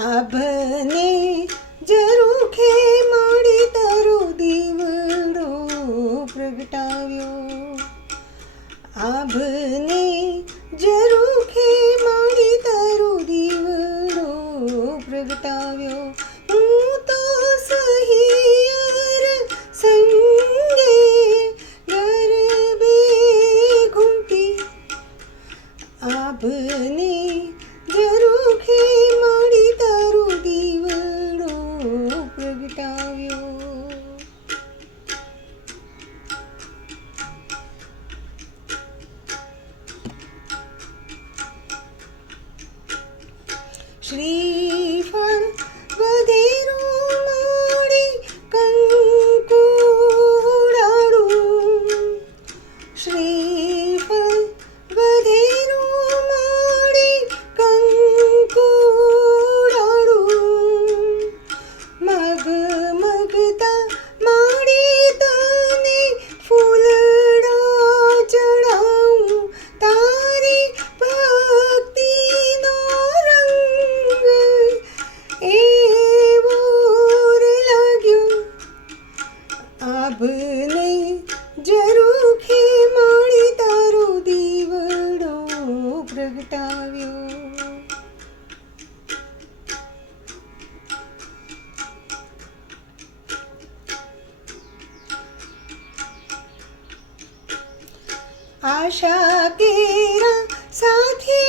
આભને ઝરૂખે મળી તારો દીવડો પ્રગટાવ્યો. આભને ઝરૂખે મળી તારો દીવડો પ્રગટાવ્યો. હું તો સહિયર સંગે ગરબે ઘૂમતી. આભને ઝરૂખે મળી તારો દીવડો પ્રગટાવ્યો. શ્રીફળ વધેરો મળી કંકુ ઉડાડું. શ્રીફળ વધેરો મળી કંકુ ઉડાડું. મગમગતા માડી તને ફૂલડા ચડાવું. તારી ભક્તિનો રંગ એવો લાગ્યો. આભને ઝરૂખે મળી તારો દીવડો પ્રગટાવ્યો. આશા કેરા સાથે